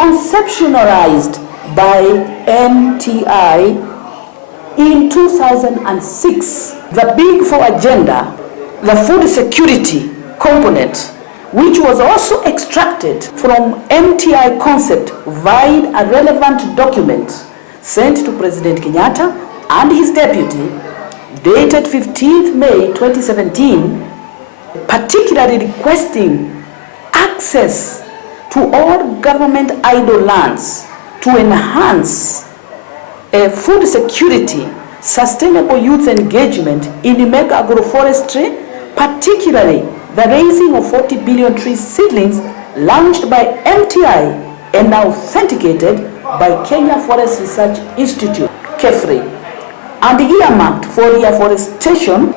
conceptualized by MTI in 2006. The Big Four agenda, the food security component, which was also extracted from MTI concept via a relevant document sent to President Kenyatta and his deputy, dated 15th May 2017, particularly requesting access to all government idle lands to enhance food security, sustainable youth engagement in mega agroforestry, particularly the raising of 40 billion tree seedlings launched by MTI and authenticated by Kenya Forest Research Institute, KEFRI, and earmarked for reforestation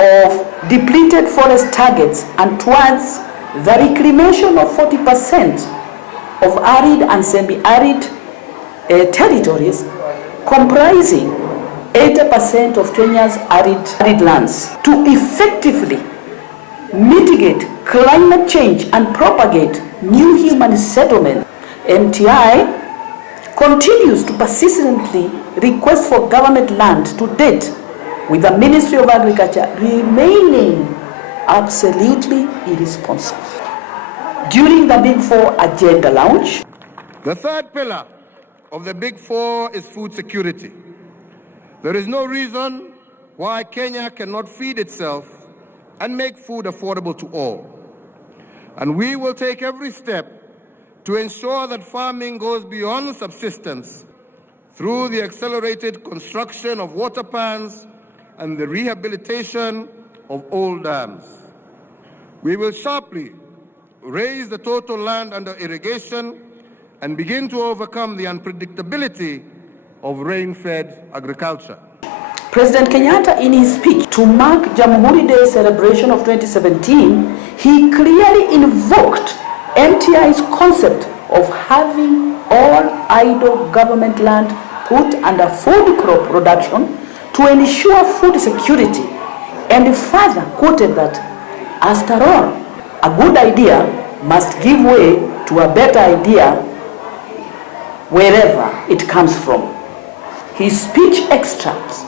of depleted forest targets and towards the reclamation of 40% of arid and semi-arid territories comprising 80% of Kenya's arid lands to effectively mitigate climate change and propagate new human settlement. MTI continues to persistently request for government land to date, with the Ministry of Agriculture remaining absolutely irresponsive. During the Big Four agenda launch, the third pillar of the Big Four is food security. There is no reason why Kenya cannot feed itself and make food affordable to all. And we will take every step to ensure that farming goes beyond subsistence through the accelerated construction of water pans and the rehabilitation of old dams. We will sharply raise the total land under irrigation and begin to overcome the unpredictability of rain-fed agriculture. President Kenyatta, in his speech to mark Jamhuri Day celebration of 2017, he clearly invoked MTI's concept of having all idle government land put under food crop production to ensure food security, and further quoted that, after all, a good idea must give way to a better idea wherever it comes from. His speech extract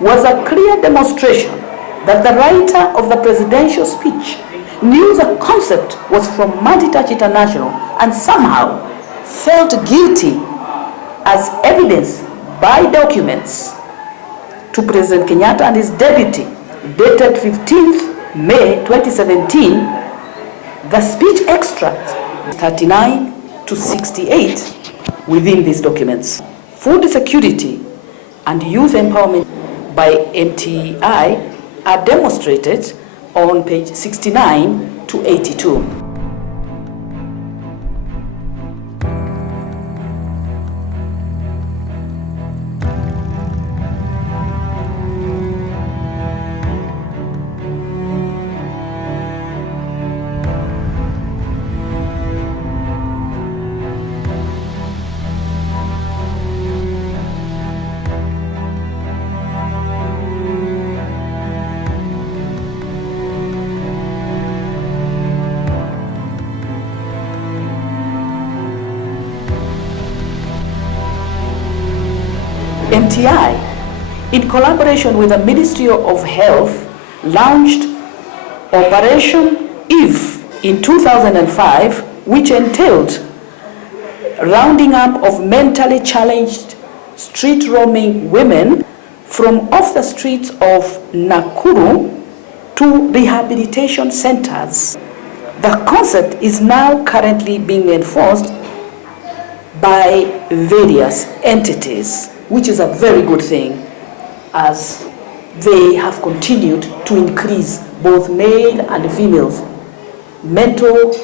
was a clear demonstration that the writer of the presidential speech knew the concept was from Multitouch International and somehow felt guilty, as evidenced by documents to President Kenyatta and his deputy dated 15th May 2017. The speech extract 39 to 68 within these documents. Food security and youth empowerment by MTI are demonstrated on page 69 to 82. MTI, in collaboration with the Ministry of Health, launched Operation Eve in 2005, which entailed rounding up of mentally challenged street roaming women from off the streets of Nakuru to rehabilitation centers. The concept is now currently being enforced by various entities, which is a very good thing, as they have continued to increase both male and females. Mental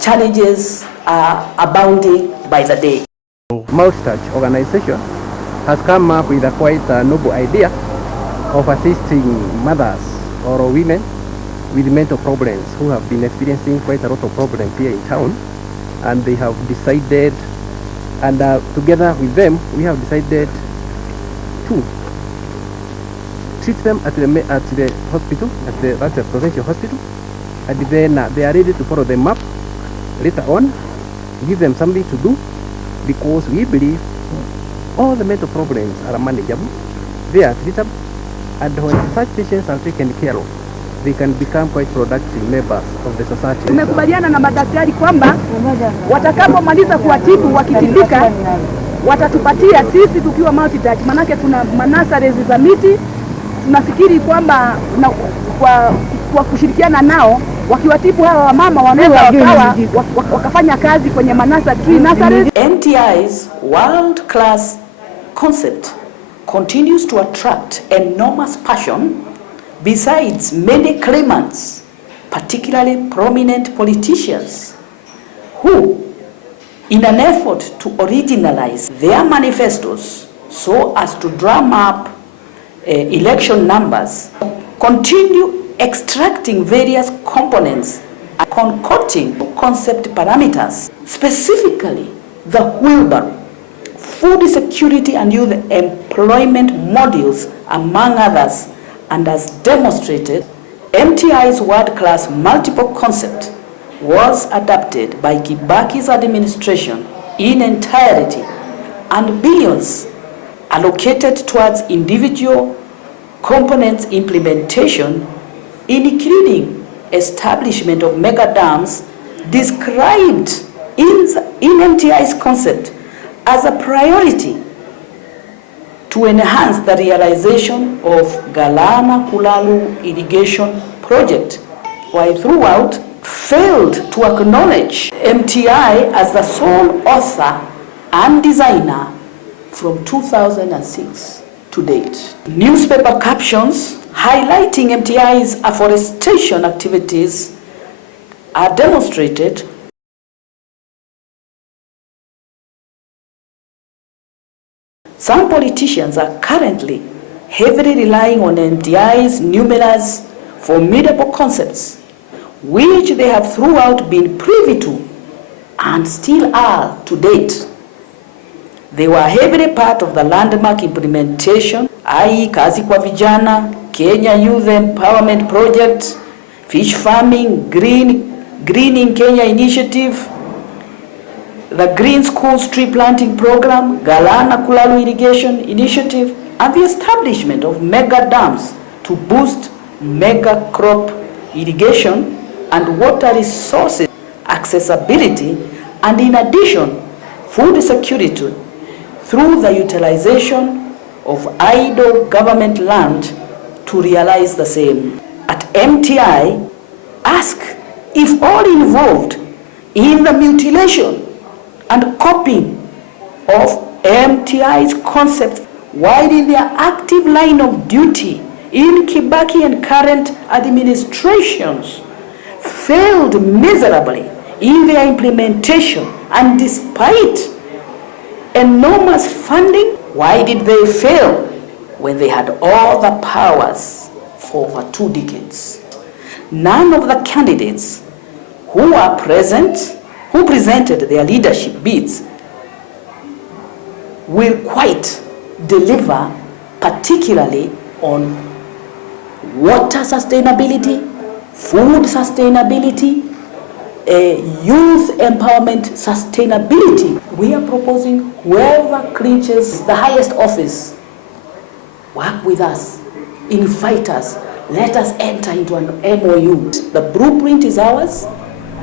challenges are abounding by the day. Mti organization has come up with a quite noble idea of assisting mothers or women with mental problems who have been experiencing quite a lot of problems here in town, and they have decided, and together with them we have decided to treat them at the hospital, at the provincial hospital, and then they are ready to follow them up later on give them something to do, because we believe all the mental problems are manageable, they are treatable, and when such patients are taken care of, they can become quite productive members of the society. Tumekubaliana na madaktari kwamba watakapomaliza kuwatibu wakitibika, watatupatia sisi tukiwa multitouch, manake tuna manasares za miti. Tunafikiri kwamba kwa kushirikiana nao wakiwatibu hawa wamama wanaweza wakafanya kazi kwenye manasa tree nurseries. MTI's world-class concept continues to attract enormous passion besides many claimants, particularly prominent politicians, who, in an effort to originalize their manifestos so as to drum up election numbers, continue extracting various components and concocting concept parameters, specifically the wheelbarrow, food security and youth employment modules, among others. And as demonstrated, MTI's world-class multiple concept was adapted by Kibaki's administration in entirety, and billions allocated towards individual components implementation, including establishment of mega dams described in MTI's concept as a priority to enhance the realization of Galana Kulalu irrigation project, while throughout failed to acknowledge MTI as the sole author and designer from 2006 to date. Newspaper captions highlighting MTI's afforestation activities are demonstrated. Some politicians are currently heavily relying on MTI's numerous formidable concepts, which they have throughout been privy to and still are to date. They were heavily part of the landmark implementation, i.e. Kazi kwa Vijana, Kenya Youth Empowerment Project, fish farming, greening Kenya initiative, the Green Schools Tree Planting Program, Galana Kulalu Irrigation Initiative, and the establishment of mega dams to boost mega crop irrigation and water resources accessibility, and in addition, food security through the utilization of idle government land to realize the same. At MTI, ask if all involved in the mutilation and copying of MTI's concepts while in their active line of duty in Kibaki and current administrations failed miserably in their implementation, and despite enormous funding, why did they fail when they had all the powers for over 2 decades? None of the candidates who are present, who presented their leadership bids, will quite deliver, particularly on water sustainability, food sustainability, youth empowerment sustainability. We are proposing whoever clinches the highest office, work with us, invite us, let us enter into an MOU. The blueprint is ours.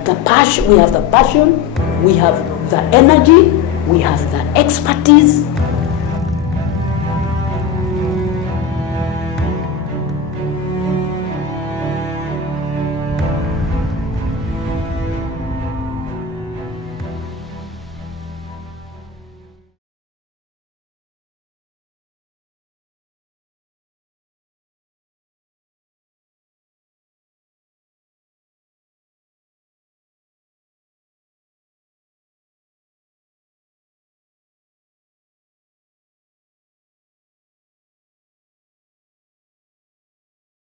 The passion, we have the passion, we have the energy, we have the expertise,